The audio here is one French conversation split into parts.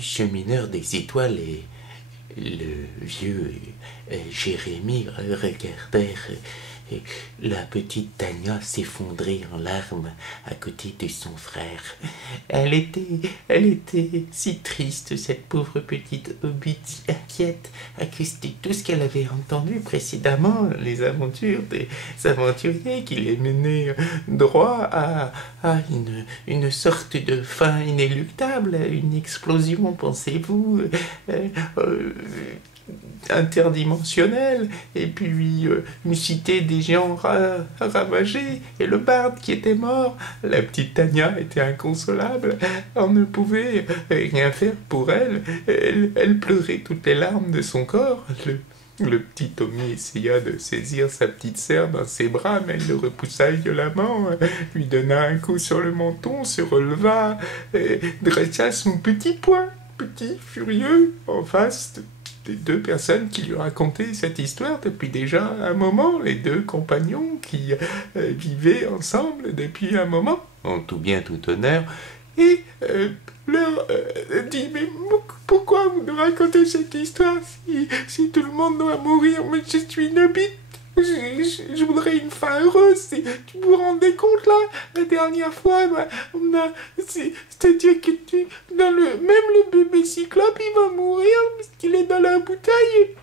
chemineur des étoiles et le vieux Jérémie regardèrent la petite Tania s'effondrer en larmes à côté de son frère. Elle était si triste, cette pauvre petite Hobbit, inquiète à cause de tout ce qu'elle avait entendu précédemment, les aventures des aventuriers qui les menaient droit à une sorte de fin inéluctable, une explosion, pensez-vous, interdimensionnelle, et puis une cité des géants ravagés, et le barde qui était mort. La petite Tania était inconsolable, on ne pouvait rien faire pour elle. Elle pleurait toutes les larmes de son corps. Le petit Tommy essaya de saisir sa petite sœur dans ses bras, mais elle le repoussa violemment, lui donna un coup sur le menton, se releva, dressa son petit poing, petit, furieux, en face des deux personnes qui lui racontaient cette histoire depuis déjà un moment, les deux compagnons qui vivaient ensemble depuis un moment, en tout bien tout honneur, et leur dit: mais pourquoi vous nous racontez cette histoire si tout le monde doit mourir? Mais je suis une hobbit, je voudrais une fin heureuse. Tu vous rendez compte là, la dernière fois, c'est-à-dire que même le bébé cyclope, il va mourir parce qu'il est dans la bouteille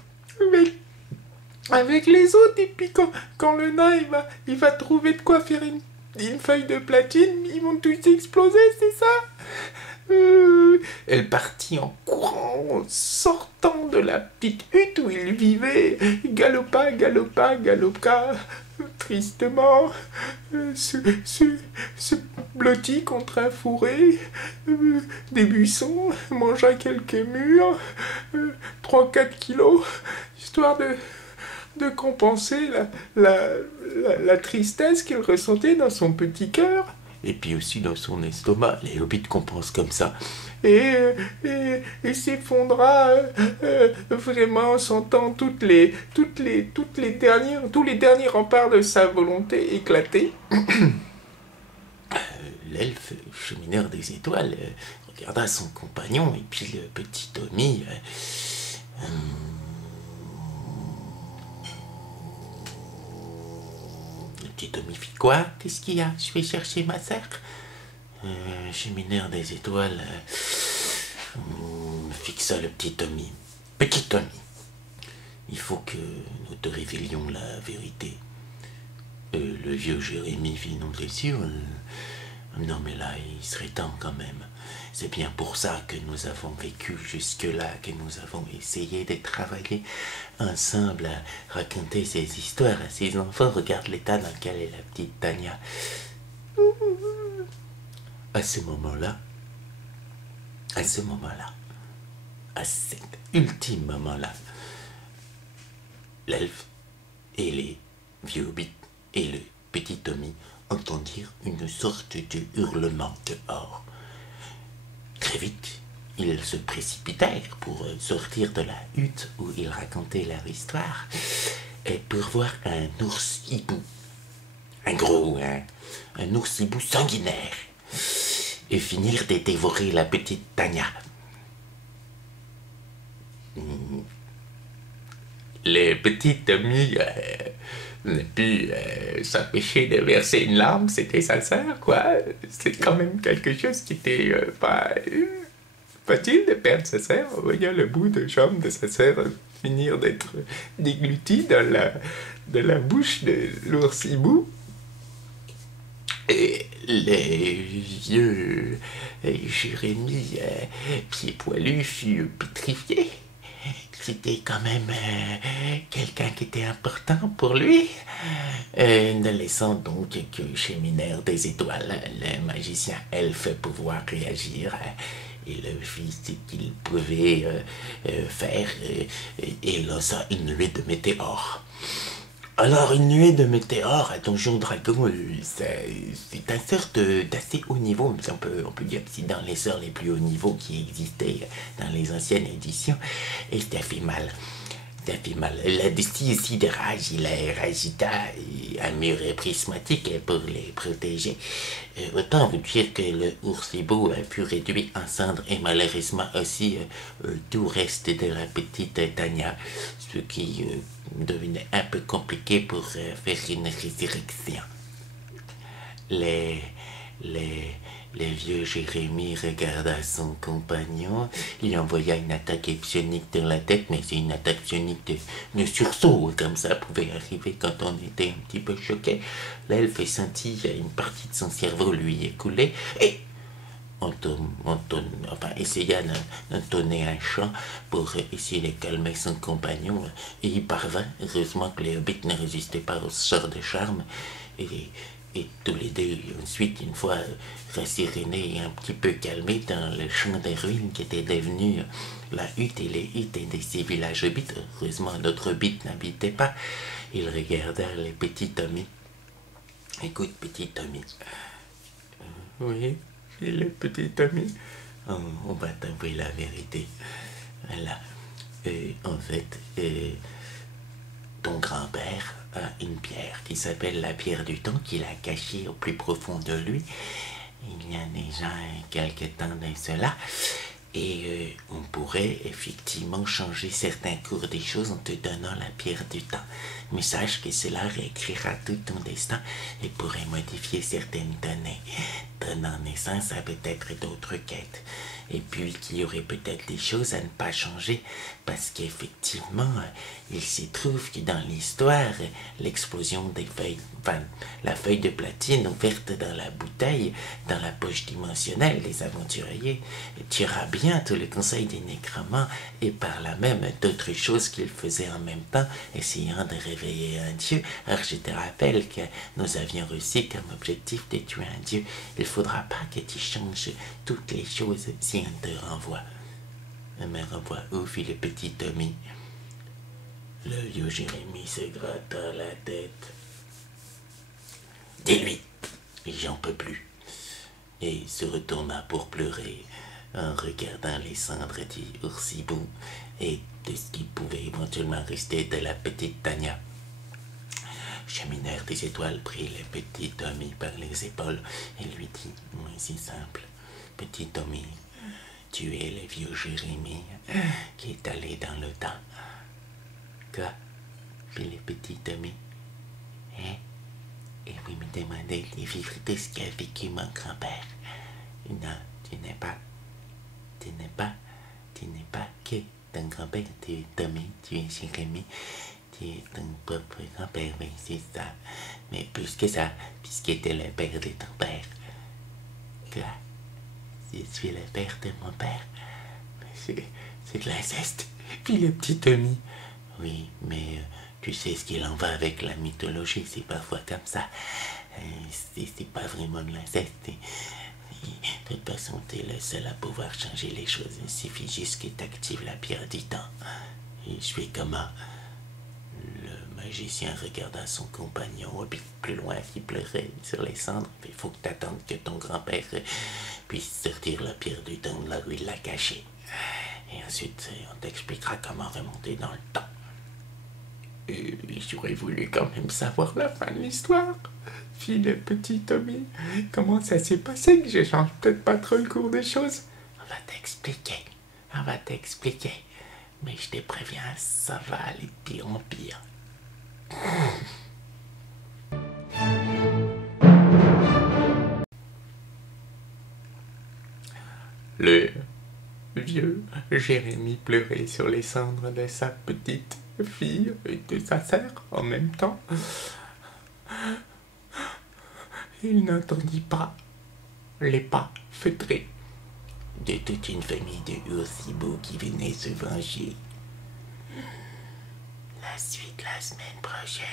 avec les autres, et puis quand le nain il va trouver de quoi faire une feuille de platine, ils vont tous exploser, c'est ça? Elle partit en courant, sortant de la petite hutte où il vivait, galopa, tristement, se blottit contre un fourré, des buissons, mangea quelques mûres, 3-4 kilos, histoire de compenser la tristesse qu'il ressentait dans son petit cœur, et puis aussi dans son estomac. Les hobbits compensent comme ça. Et s'effondra vraiment, sentant tous les derniers remparts de sa volonté éclater. L'elfe, chemineur des étoiles, regarda son compagnon, et puis le petit Tommy. Le petit Tommy fit quoi? Qu'est-ce qu'il y a? Je vais chercher ma sœur. Chemineur des étoiles fixa le petit Tommy. Petit Tommy, il faut que nous te révélions la vérité. Le vieux Jérémie fit non des yeux. Non mais là, il serait temps quand même. C'est bien pour ça que nous avons vécu jusque-là, que nous avons essayé de travailler ensemble à raconter ces histoires à ces enfants. Regarde l'état dans lequel est la petite Tania. À ce moment-là, à cet ultime moment-là, l'elfe et les vieux hobbits et le petit Tommy entendirent une sorte de hurlement dehors. Très vite, ils se précipitèrent pour sortir de la hutte où ils racontaient leur histoire et pour voir un ours hibou, un ours hibou sanguinaire, et finir de dévorer la petite Tania. Le petit Tommy ne put s'empêcher de verser une larme. C'était sa sœur, quoi. C'est quand même quelque chose qui était pas facile de perdre sa sœur. Voyant le bout de jambe de sa sœur finir d'être dégluti dans la bouche de l'ours hibou. Et les vieux Jérémie, pieds poilus, fut pétrifié. C'était quand même quelqu'un qui était important pour lui, ne laissant donc que chemineur des étoiles, le magicien elfe, pouvoir réagir. Il fit ce qu'il pouvait faire et lança une nuée de météores. Alors, une nuée de météores à Donjon Dragon, c'est un sorte d'assez haut niveau, mais on peut dire que c'est dans les sorts les plus hauts niveaux qui existaient dans les anciennes éditions, et ça fait mal. Ça fait mal. Là-dessus aussi de rage, il rajouta un mur prismatique pour les protéger. Autant vous dire que le oursibo fut réduit en cendres et malheureusement aussi tout reste de la petite Tania, ce qui devenait un peu compliqué pour faire une résurrection. Les, les, le vieux Jérémie regarda son compagnon, il envoya une attaque psionique dans la tête, mais c'est une attaque psionique de sursaut, comme ça pouvait arriver quand on était un petit peu choqué. L'elfe sentit une partie de son cerveau lui écouler, et essaya d'entonner un chant pour essayer de calmer son compagnon, et il parvint. Heureusement que les hobbits ne résistaient pas au sort de charme, et tous les deux, ensuite, une fois rassérénés et un petit peu calmés dans le champ des ruines qui était devenu la hutte et les huttes de ces villages hobbits, heureusement d'autres hobbits n'habitaient pas, ils regardèrent les petits Tommy. Écoute, petit Tommy. Oui, et le petit ami. On va t'avouer la vérité. Voilà. En fait, ton grand-père a une pierre qui s'appelle la pierre du temps qu'il a cachée au plus profond de lui. Il y a déjà quelques temps de cela. Et on pourrait effectivement changer certains cours des choses en te donnant la pierre du temps. Mais sache que cela réécrira tout ton destin et pourrait modifier certaines données, donnant naissance à peut-être d'autres quêtes. Et puis qu'il y aurait peut-être des choses à ne pas changer, parce qu'effectivement, il s'y trouve que dans l'histoire, l'explosion des feuilles, la feuille de platine ouverte dans la bouteille, dans la poche dimensionnelle des aventuriers, tuera bientôt le conseil des nécromants et par là même d'autres choses qu'ils faisaient en même temps, essayant de réveiller un dieu. Alors je te rappelle que nous avions reçu comme objectif de tuer un dieu. Il faudra pas que tu changes toutes les choses si on te renvoie. Me renvoie où, fit le petit Tommy. Le vieux Jérémie se gratta la tête. Dis-lui, j'en peux plus. Et il se retourna pour pleurer en regardant les cendres du oursibo et de ce qui pouvait éventuellement rester de la petite Tania. Chemineur des étoiles prit le petit Tommy par les épaules et lui dit, c'est simple, petit Tommy, tu es le vieux Jérémie qui est allé dans le temps. Quoi? Fit le petit Tommy. Hein? Et vous me demandez de vivre tout ce qu'a vécu mon grand-père. Non, tu n'es pas que ton grand-père, tu es Tommy, tu es Jérémie, tu es ton propre grand-père, mais c'est ça. Mais plus que ça, puisque tu es le père de ton père. Quoi? Je suis le père de mon père. C'est de l'inceste. Puis le petit ami. Oui, mais tu sais ce qu'il en va avec la mythologie, c'est parfois comme ça. C'est pas vraiment de l'inceste. De toute façon, t'es le seul à pouvoir changer les choses. Il suffit juste que t'actives la pierre du temps. Et je fais comment? Le magicien regarda son compagnon habite plus loin qui pleurait sur les cendres. Il faut que t'attendes que ton grand-père puisse sortir la pierre du temps de là où il l'a cachée. Et ensuite, on t'expliquera comment remonter dans le temps. J'aurais voulu quand même savoir la fin de l'histoire. Fit le petit Tommy. Comment ça s'est passé que je change peut-être pas trop le cours des choses? On va t'expliquer. Mais je te préviens, ça va aller de pire en pire. Le vieux Jérémie pleurait sur les cendres de sa petite fille et de sa sœur en même temps. Il n'entendit pas les pas feutrés de toute une famille de oursibo qui venait se venger. La suite la semaine prochaine.